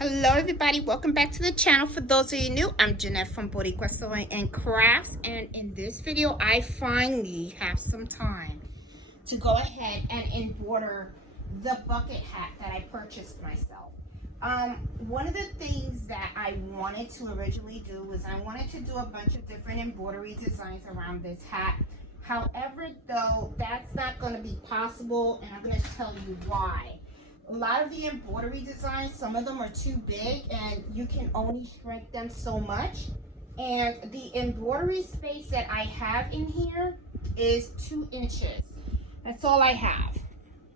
Hello everybody, welcome back to the channel. For those of you new, I'm Jeanette from Boricua Sewing and Crafts, and in this video I finally have some time to go ahead and embroider the bucket hat that I purchased myself. One of the things that I wanted to originally do was I wanted to do a bunch of different embroidery designs around this hat. However, though, that's not going to be possible, and I'm going to tell you why. A lot of the embroidery designs, some of them are too big and you can only shrink them so much. And the embroidery space that I have in here is 2 inches. That's all I have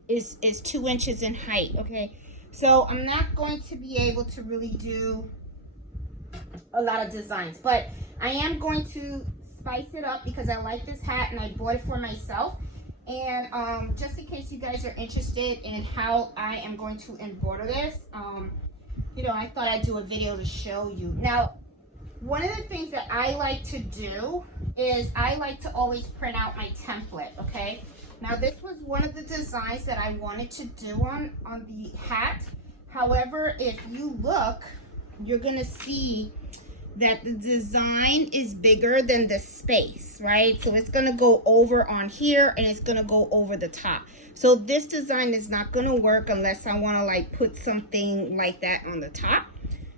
is 2 inches in height, okay? So I'm not going to be able to really do a lot of designs, but I am going to spice it up because I like this hat and I bought it for myself. And just in case you guys are interested in how I am going to embroider this, I thought I'd do a video to show you. Now, one of the things that I like to do is I like to always print out my template, okay? Now, this was one of the designs that I wanted to do on the hat. However, if you look, you're going to see that the design is bigger than the space, right? So it's going to go over on here and it's going to go over the top. So this design is not going to work unless I want to like put something like that on the top.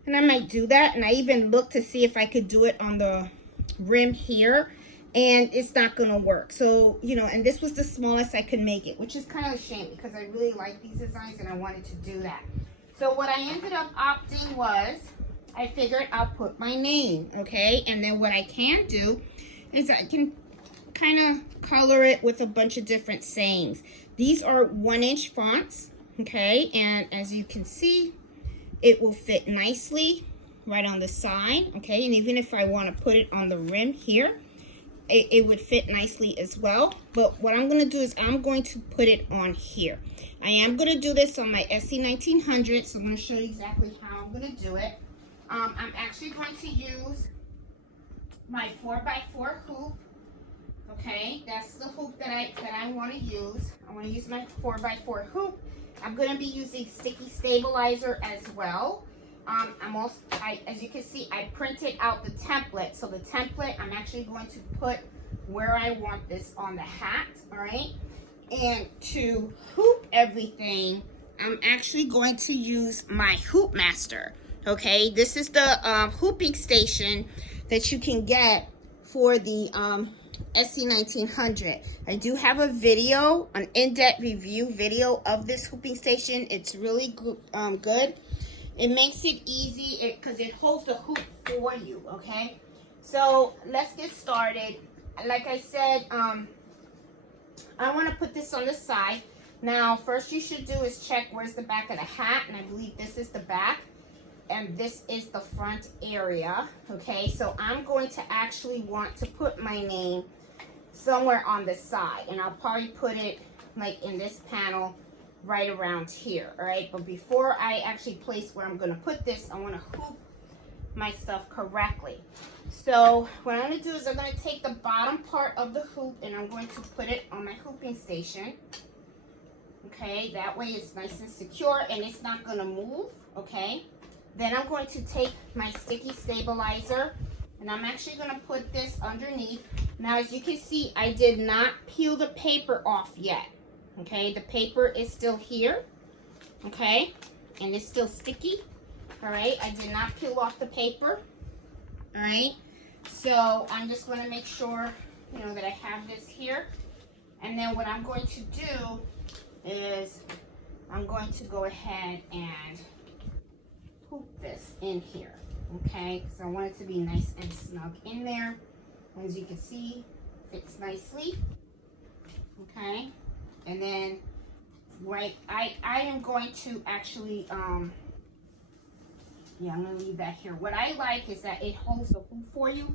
And I might do that. And I even looked to see if I could do it on the rim here, and it's not going to work. So, and this was the smallest I could make it, which is kind of a shame because I really like these designs and I wanted to do that. So what I ended up opting was, I figured I'll put my name, okay? And then what I can do is I can kind of color it with a bunch of different sayings. These are 1-inch fonts, okay? And as you can see, it will fit nicely right on the side, okay? And even if I want to put it on the rim here, it would fit nicely as well. But what I'm going to do is I'm going to put it on here. I am going to do this on my SE1900, so I'm going to show you exactly how I'm going to do it. I'm actually going to use my 4x4 hoop. Okay, that's the hoop that I want to use. I want to use my 4x4 hoop. I'm going to be using sticky stabilizer as well. As you can see, I printed out the template. So the template, I'm actually going to put where I want this on the hat. All right, and to hoop everything, I'm actually going to use my Hoop Master. Okay, this is the hooping station that you can get for the SE1900. I do have a video, an in-depth review video of this hooping station. It's really good. It makes it easy because it holds the hoop for you, okay? So let's get started. Like I said, I want to put this on the side. Now, first you should do is check where's the back of the hat, and I believe this is the back. And this is the front area, okay? So I'm going to actually want to put my name somewhere on the side, and I'll probably put it like in this panel right around here, all right? But before I actually place where I'm gonna put this, I wanna hoop my stuff correctly. So what I'm gonna do is I'm gonna take the bottom part of the hoop and I'm going to put it on my hooping station, okay? That way it's nice and secure and it's not gonna move, okay? Then I'm going to take my sticky stabilizer and I'm actually going to put this underneath. Now, as you can see, I did not peel the paper off yet. Okay, the paper is still here. Okay, and it's still sticky. All right, I did not peel off the paper. All right, so I'm just going to make sure, that I have this here. And then what I'm going to do is I'm going to go ahead and hoop this in here, okay? Because I want it to be nice and snug in there. As you can see, fits nicely, okay? And then, right, I am going to actually, I'm gonna leave that here. What I like is that it holds the hoop for you.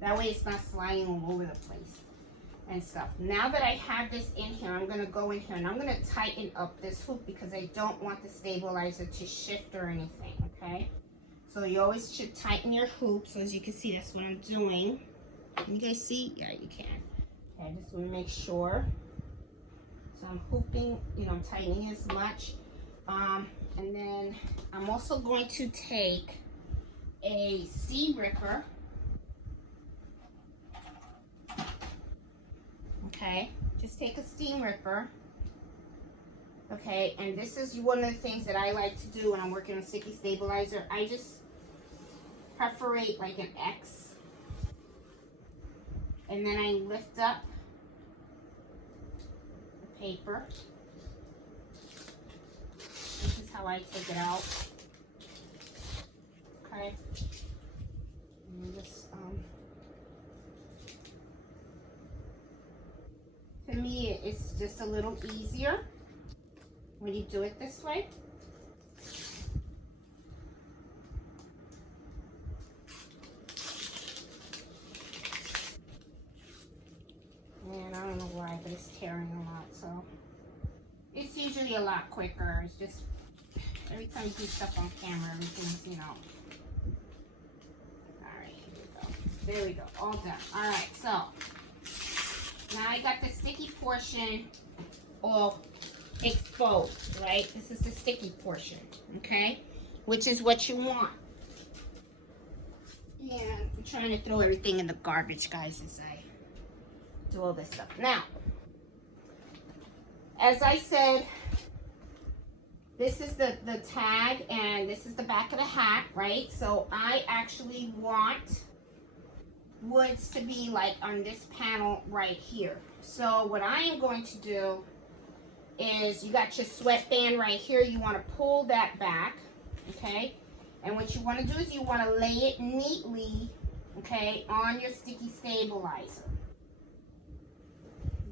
That way it's not sliding all over the place and stuff. Now that I have this in here, I'm gonna go in here and I'm gonna tighten up this hoop because I don't want the stabilizer to shift or anything, okay? So you always should tighten your hoop. So as you can see, that's what I'm doing. Can you guys see? Yeah, you can. Okay, I just wanna make sure. So I'm hooping, I'm tightening as much. And then I'm I'm also going to take a seam ripper. Okay, just take a steam ripper. Okay, and this is one of the things that I like to do when I'm working on sticky stabilizer. I just perforate like an X, and then I lift up the paper. This is how I take it out. Okay, and just to me, it's just a little easier when you do it this way. And I don't know why, but it's tearing a lot, so it's usually a lot quicker. It's just every time you do stuff on camera, everything's, you know. All right, here we go. There we go, all done. All right, so now I got the sticky portion all exposed, right? This is the sticky portion, okay? Which is what you want. Yeah, I'm trying to throw everything in the garbage, guys, as I do all this stuff. Now, as I said, this is the tag, and this is the back of the hat, right? So I actually want Woods to be like on this panel right here. So what I am going to do is, you got your sweatband right here. You want to pull that back, okay? And what you want to do is you want to lay it neatly, okay, on your sticky stabilizer,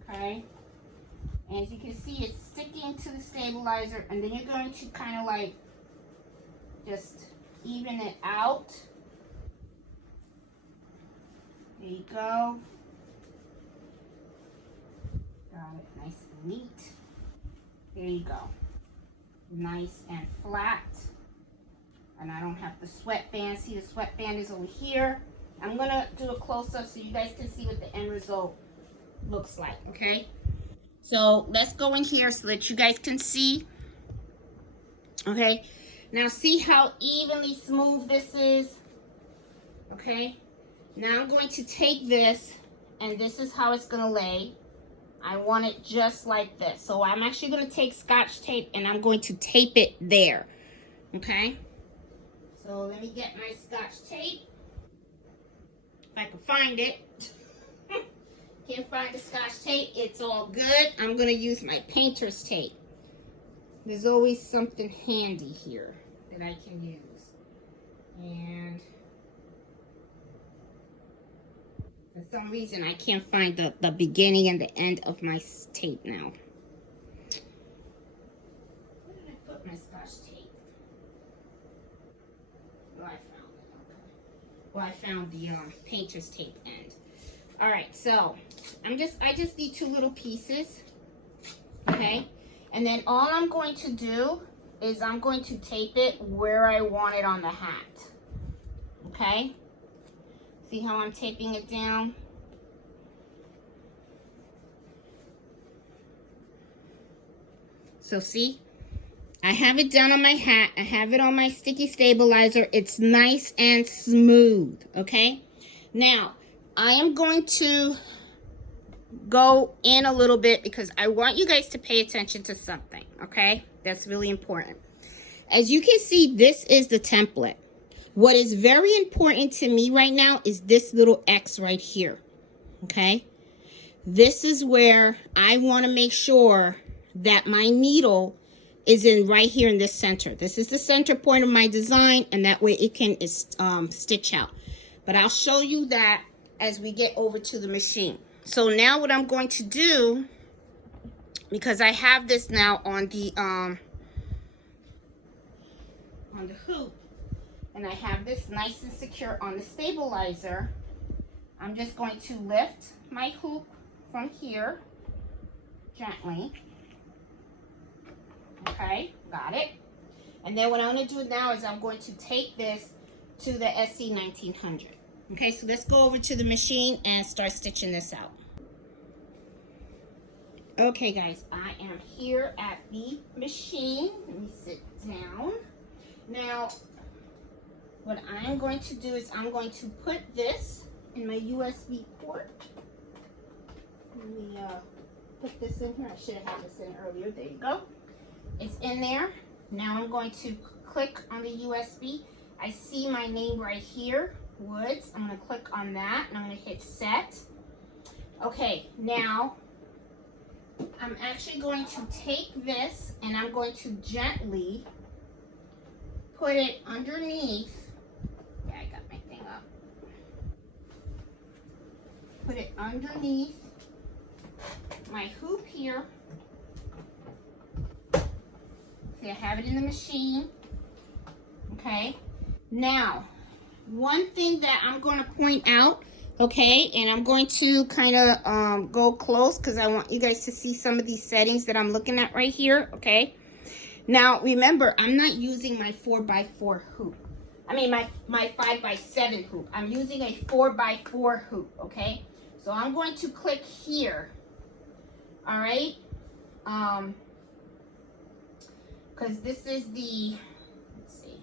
okay? And as you can see, it's sticking to the stabilizer, and then you're going to kind of like just even it out. There you go. Got it nice and neat. There you go. Nice and flat. And I don't have the sweatband. See, the sweatband is over here. I'm going to do a close-up so you guys can see what the end result looks like, okay? So let's go in here so that you guys can see. Okay, now see how evenly smooth this is? Okay, now I'm going to take this, and this is how it's going to lay. I want it just like this. So I'm actually going to take Scotch tape, and I'm going to tape it there. Okay, so let me get my Scotch tape, if I can find it. Can't find the Scotch tape, it's all good. I'm going to use my painter's tape. There's always something handy here that I can use. And for some reason, I can't find the beginning and the end of my tape now. Where did I put my Scotch tape? Oh, I found it. Okay. Well, I found the painter's tape end. All right, so I just need 2 little pieces, okay? And then all I'm going to do is I'm going to tape it where I want it on the hat, okay? See how I'm taping it down? So see, I have it down on my hat. I have it on my sticky stabilizer. It's nice and smooth, okay? Now, I am going to go in a little bit because I want you guys to pay attention to something, okay? That's really important. As you can see, this is the template. What is very important to me right now is this little X right here, okay? This is where I want to make sure that my needle is in right here in this center. This is the center point of my design, and that way it can stitch out. But I'll show you that as we get over to the machine. So now what I'm going to do, because I have this now on the hoop, and I have this nice and secure on the stabilizer, I'm just going to lift my hoop from here gently. Okay, got it. And then what I'm going to do now is I'm going to take this to the SE1900. Okay, so let's go over to the machine and start stitching this out. Okay, guys, I am here at the machine. Let me sit down. Now, what I'm going to do is I'm going to put this in my USB port. Let me put this in here. I should have had this in earlier. There you go. It's in there. Now I'm going to click on the USB. I see my name right here, Woods. I'm going to click on that and I'm going to hit set. Okay, now I'm actually going to take this and I'm going to gently put it underneath. Yeah, I got my thing up. Put it underneath my hoop here. See, I have it in the machine. Okay. Now, one thing that I'm going to point out, okay, and I'm going to kind of go close because I want you guys to see some of these settings that I'm looking at right here, okay? Now, remember, I'm not using my 4x4 hoop. I mean, my 5x7 hoop. I'm using a 4x4 hoop, okay? So I'm going to click here, all right? Because this is the, let's see.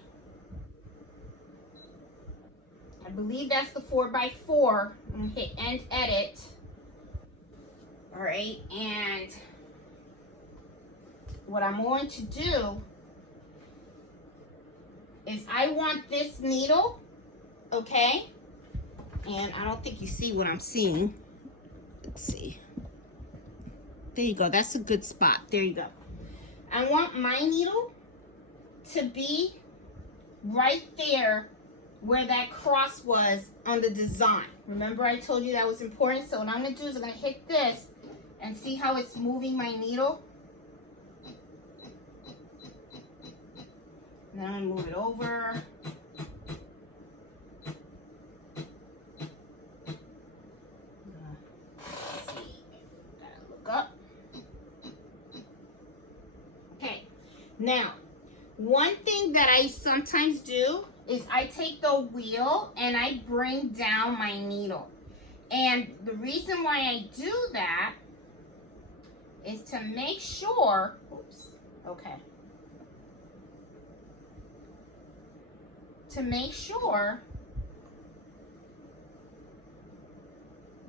I believe that's the 4x4. I'm going to hit end edit. All right, and what I'm going to do is I want this needle, okay? And I don't think you see what I'm seeing. Let's see. There you go. That's a good spot. There you go. I want my needle to be right there where that cross was on the design. Remember I told you that was important? So what I'm going to do is I'm going to hit this and see how it's moving my needle. Then I'm going to move it over. Let's see. Gotta look up. Okay. Now, one thing that I sometimes do is I take the wheel and I bring down my needle. And the reason why I do that is to make sure, oops, okay. To make sure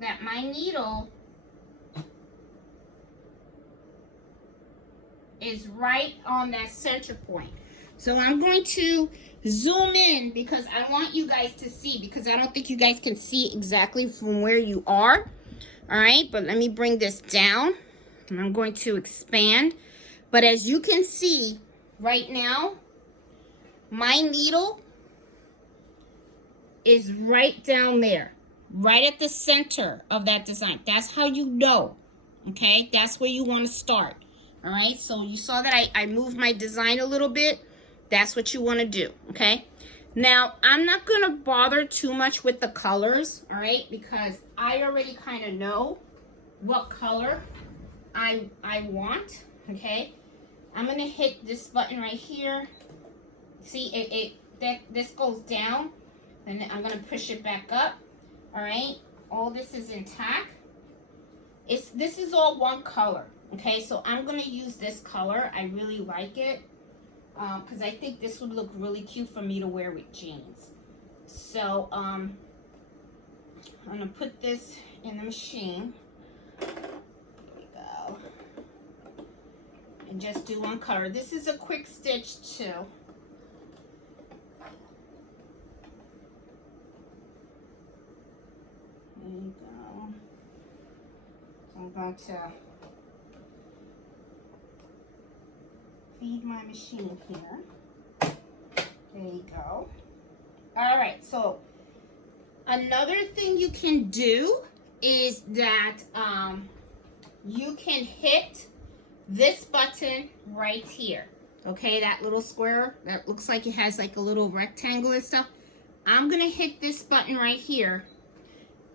that my needle is right on that center point. So I'm going to zoom in because I want you guys to see, because I don't think you guys can see exactly from where you are. All right, but let me bring this down and I'm going to expand. But as you can see right now, my needle is right down there, right at the center of that design. That's how you know, okay? That's where you want to start, all right? So you saw that I moved my design a little bit. That's what you want to do, okay? Now, I'm not going to bother too much with the colors, all right? Because I already kind of know what color I want, okay? I'm going to hit this button right here. See, this goes down. And I'm going to push it back up. All right. All this is intact. This is all one color. Okay. So I'm going to use this color. I really like it. Because I think this would look really cute for me to wear with jeans. So I'm going to put this in the machine. There we go. And just do one color. This is a quick stitch too. There you go. So I'm going to feed my machine here. There you go. All right, so another thing you can do is that you can hit this button right here. Okay, that little square that looks like it has like a little rectangle and stuff. I'm gonna hit this button right here.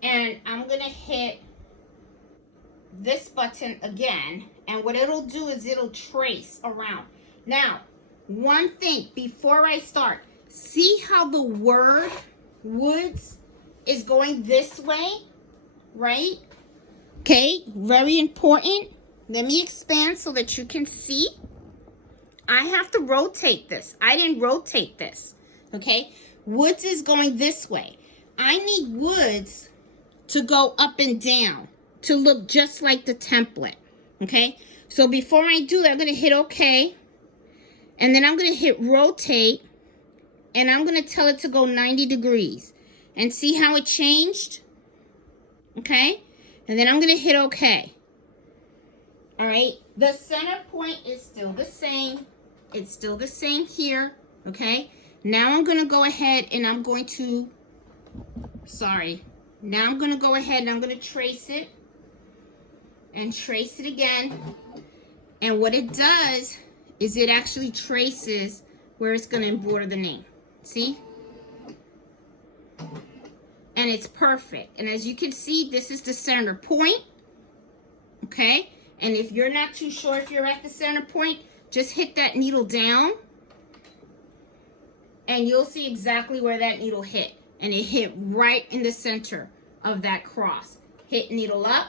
And I'm going to hit this button again. And what it'll do is it'll trace around. Now, one thing before I start. See how the word Woods is going this way? Right? Okay, very important. Let me expand so that you can see. I have to rotate this. I didn't rotate this, okay? Woods is going this way. I need Woods to go up and down to look just like the template, okay? So before I do that, I'm gonna hit okay, and then I'm gonna hit rotate, and I'm gonna tell it to go 90 degrees. And see how it changed? Okay? And then I'm gonna hit okay. All right, the center point is still the same. It's still the same here, okay? Now I'm gonna go ahead and I'm going to, now I'm gonna go ahead and I'm gonna trace it and trace it again. And what it does is it actually traces where it's gonna embroider the name. See? And it's perfect. And as you can see, this is the center point, okay? And if you're not too sure if you're at the center point, just hit that needle down and you'll see exactly where that needle hit. And it hit right in the center of that cross. Hit needle up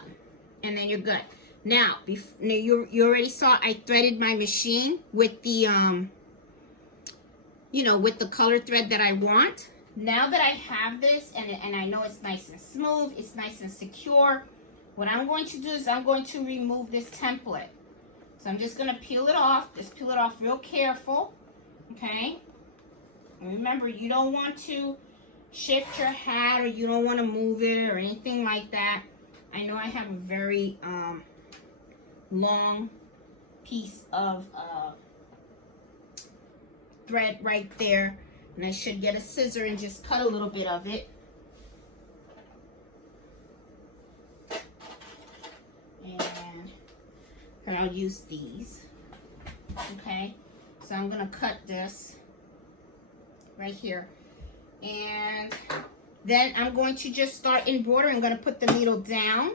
and then you're good. Now, you already saw I threaded my machine with the, with the color thread that I want. Now that I have this and I know it's nice and smooth, it's nice and secure, what I'm going to do is I'm going to remove this template. So I'm just going to peel it off. Just peel it off real careful, okay? And remember, you don't want to shift your hat or you don't want to move it or anything like that. I know I have a very long piece of thread right there. And I should get a scissor and just cut a little bit of it. And I'll use these. Okay, so I'm gonna cut this right here. And then I'm going to just start embroidering. I'm gonna put the needle down.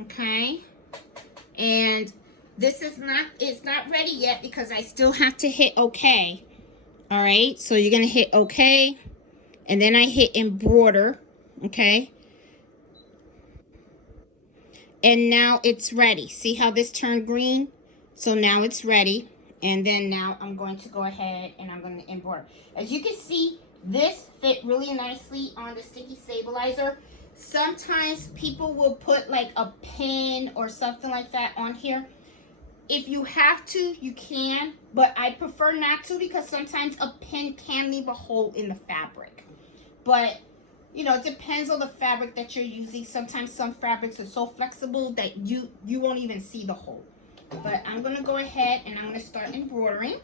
Okay. And this is not, it's not ready yet because I still have to hit okay. All right, so you're gonna hit okay, and then I hit embroider, okay? And now it's ready. See how this turned green? So now it's ready. And then now I'm going to go ahead and I'm going to embroider. As you can see, this fit really nicely on the sticky stabilizer. Sometimes people will put like a pin or something like that on here. If you have to, you can, but I prefer not to because sometimes a pin can leave a hole in the fabric. But it depends on the fabric that you're using. Sometimes some fabrics are so flexible that you won't even see the hole. But I'm going to go ahead and I'm going to start embroidering.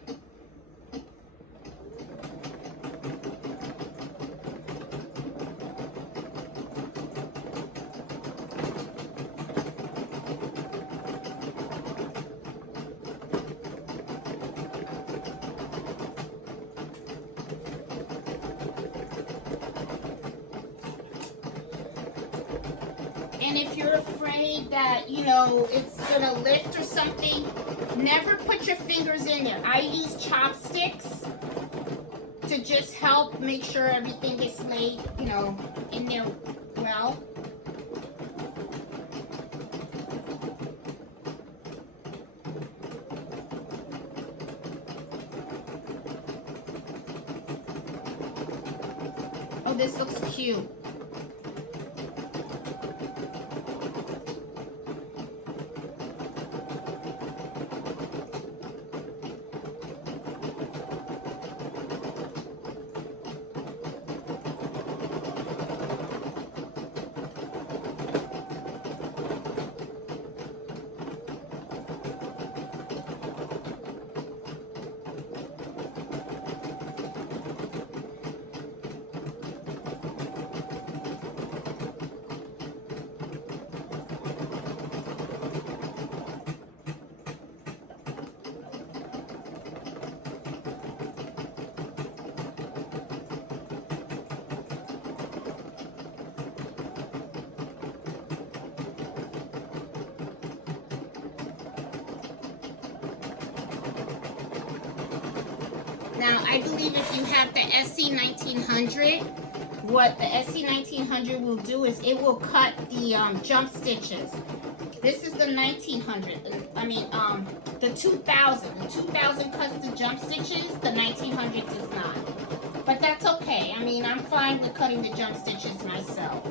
And if you're afraid that, it's going to lift or something, never put your fingers in there. I use chopsticks to just help make sure everything gets laid, in there well. Oh, this looks cute. Now, I believe if you have the SE1900, what the SE1900 will do is it will cut the jump stitches. This is the 1900. I mean, the 2000. The 2000 cuts the jump stitches. The 1900 does not. But that's okay. I mean, I'm fine with cutting the jump stitches myself.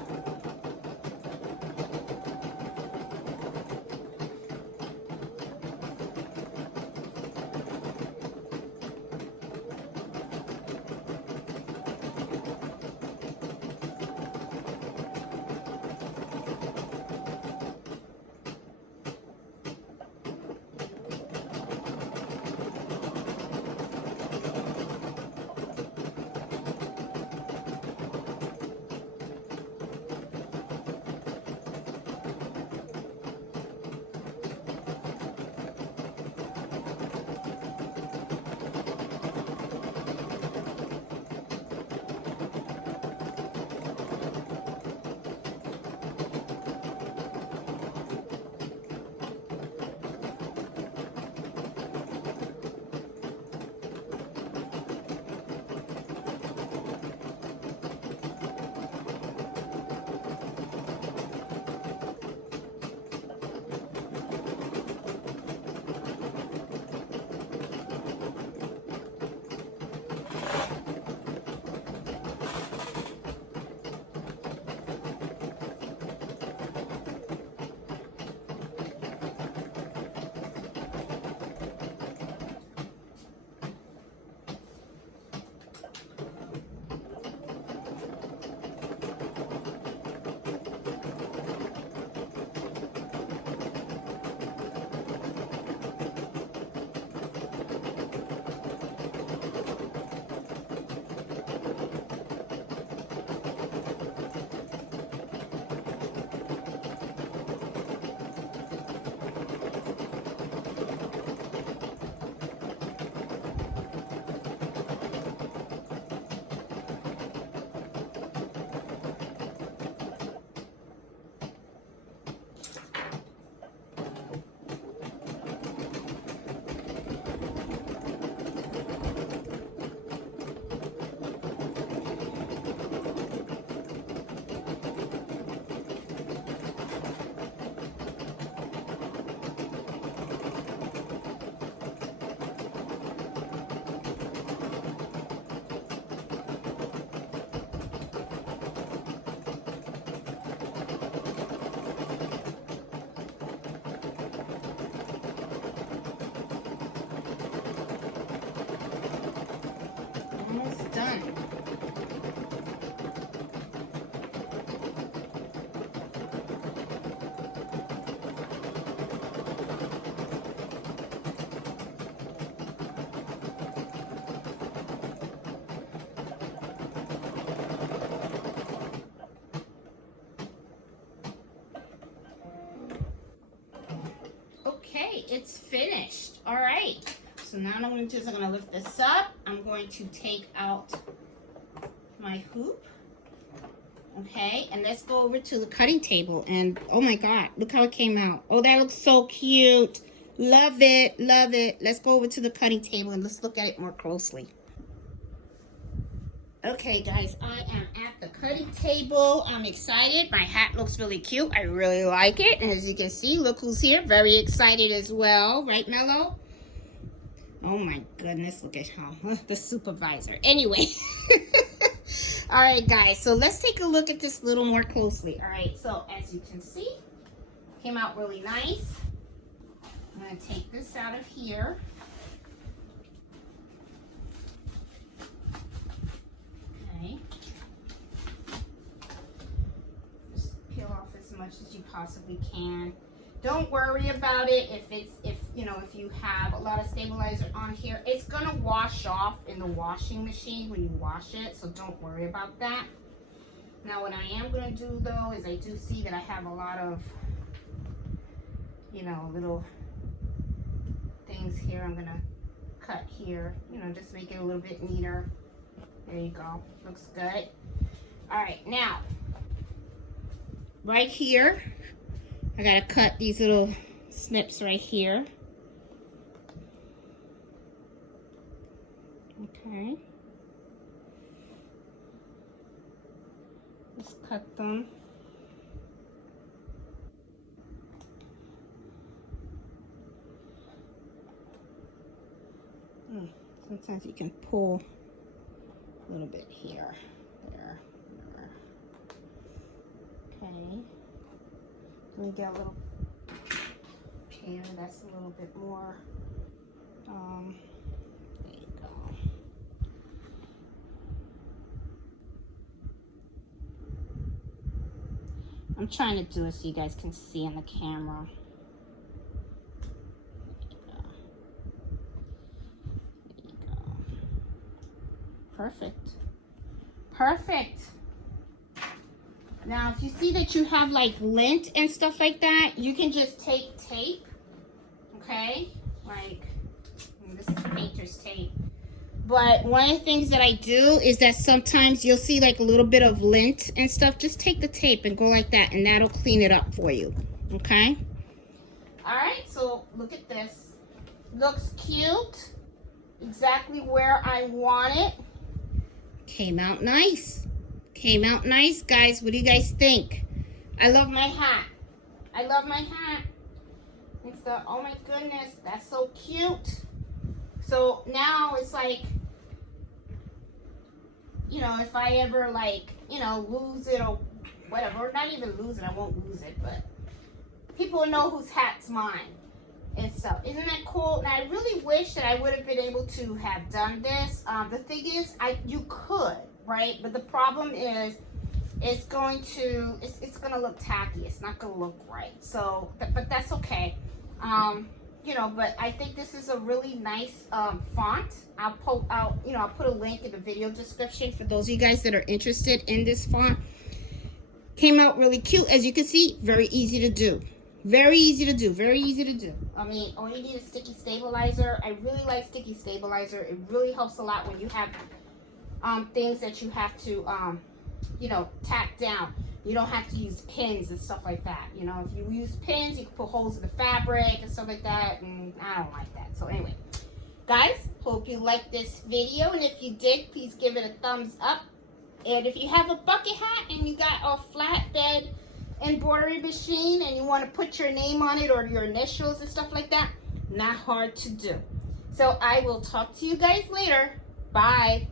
Almost done. Okay, it's finished. All right. So now what I'm going to do is I'm going to lift this up. I'm going to take out my hoop. Okay, and let's go over to the cutting table. And oh my God, look how it came out. Oh, that looks so cute. Love it, love it. Let's go over to the cutting table and let's look at it more closely. Okay, guys, I am at the cutting table. I'm excited. My hat looks really cute. I really like it. And as you can see, look who's here. Very excited as well. Right, Mello? Oh my goodness, look at how the supervisor. Anyway. All right, guys, so let's take a look at this a little more closely. All right, so as you can see, came out really nice. I'm going to take this out of here. Okay. Just peel off as much as you possibly can. Don't worry about it if you have a lot of stabilizer on here. It's gonna wash off in the washing machine when you wash it, so don't worry about that. Now what I am gonna do though is I do see that I have a lot of little things here. I'm gonna cut here, just make it a little bit neater. There you go, looks good. All right, now right here I gotta cut these little snips right here. Okay. Just cut them. Sometimes you can pull a little bit here, there. Okay. Let me get a little here. That's a little bit more. There you go. I'm trying to do it so you guys can see on the camera. There you go. Perfect. Perfect. Now, if you see that you have like lint and stuff like that, you can just take tape, okay? Like, this is painter's tape. But one of the things that I do is that sometimes you'll see like a little bit of lint and stuff. Just take the tape and go like that, and that'll clean it up for you, okay? All right, so look at this. Looks cute. Exactly where I want it. Came out nice. Came out nice, guys. What do you guys think? I love my hat. I love my hat. It's the, oh my goodness, that's so cute. So now it's like, you know, if I ever like, you know, lose it or whatever, or not even lose it, I won't lose it, but people will know whose hat's mine and stuff. Isn't that cool? And I really wish that I would have been able to have done this. The thing is, you could, right? But the problem is, it's going to look tacky. It's not going to look right. So, but that's okay. You know, but I think this is a really nice font. I'll put a link in the video description for those of you guys that are interested in this font. Came out really cute. As you can see, very easy to do. Very easy to do. Very easy to do. I mean, all you need is sticky stabilizer. I really like sticky stabilizer. It really helps a lot when you have things that you have to, you know, tack down. You don't have to use pins and stuff like that. You know, if you use pins, you can put holes in the fabric and stuff like that. And I don't like that. So anyway, guys, hope you liked this video. And if you did, please give it a thumbs up. And if you have a bucket hat and you got a flatbed embroidery machine and you want to put your name on it or your initials and stuff like that, not hard to do. So I will talk to you guys later. Bye.